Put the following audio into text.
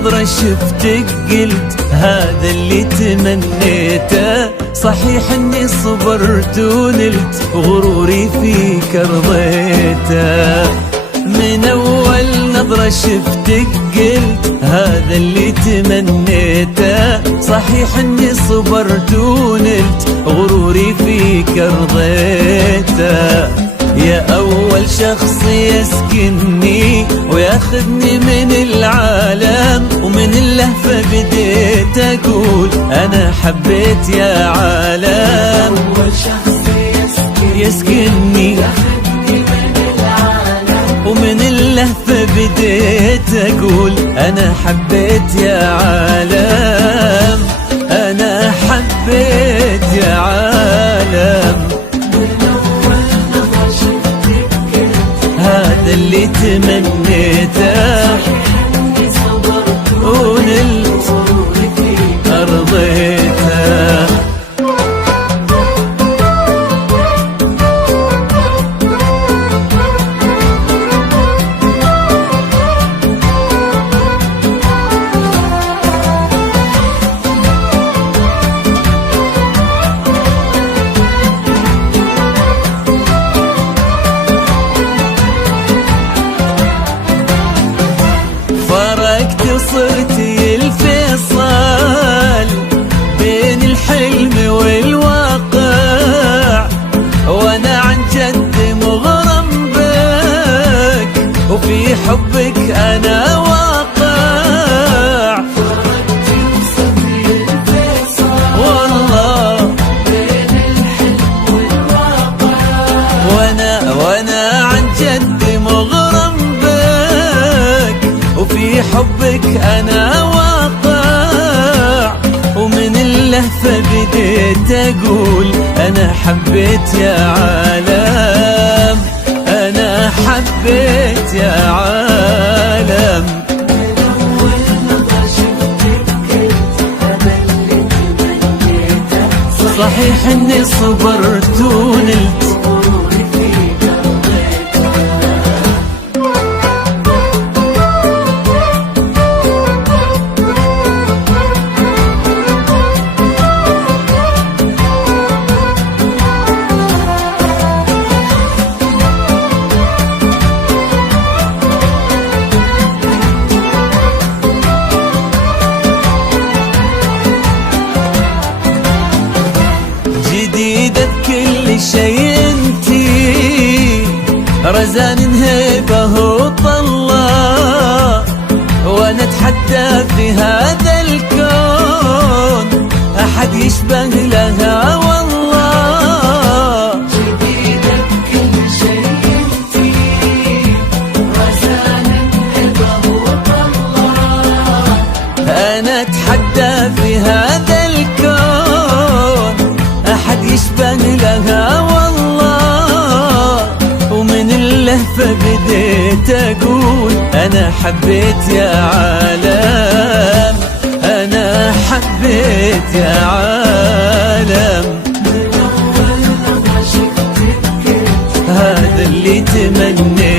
نظرة شفتك قلت هذا اللي تمنيته. صحيح اني صبرت ونلت غروري فيك رضيته. من اول نظرة شفتك قلت هذا اللي تمنيته. صحيح اني صبرت ونلت غروري فيك رضيته. يا أول شخص يسكنني وياخذني من العالم، ومن اللهفة بديت أقول أنا حبيت يا عالم. أول شخص يسكنني من العالم، ومن اللهفة بديت أقول أنا حبيت يا عالم. أنا حبيت يا عالم. هذا اللي تمنيته ونلت أرضيته. صرتي الفيصل بين الحلم والواقع، وانا عن جد مغرم بك وفي حبك انا واقع. والله بين الحلم والواقع، وانا عن جد مغرم بك وفي حبك أنا واقع. ومن اللهفة بديت أقول أنا حبيت يا عالم. أنا حبيت يا عالم. من أول نظرة شفتك قلت هذا اللي تمنيته. صحيح إني صبرت ونلت غروري فيك رضيته. جديدة بكل شي انتي، رزان هيبة وطلة، وانا اتحدى في هذا الكون احد يشبه لها والله. جديدة بكل شي انتي، رزان هيبة وطلة، انا اتحدى في هذا الكون احد يشبه لها والله. ومن اللهفة بديت اقول انا حبيت يا عالم. انا حبيت يا عالم. من أول نظرة شفتك قلت هذا اللي تمنيته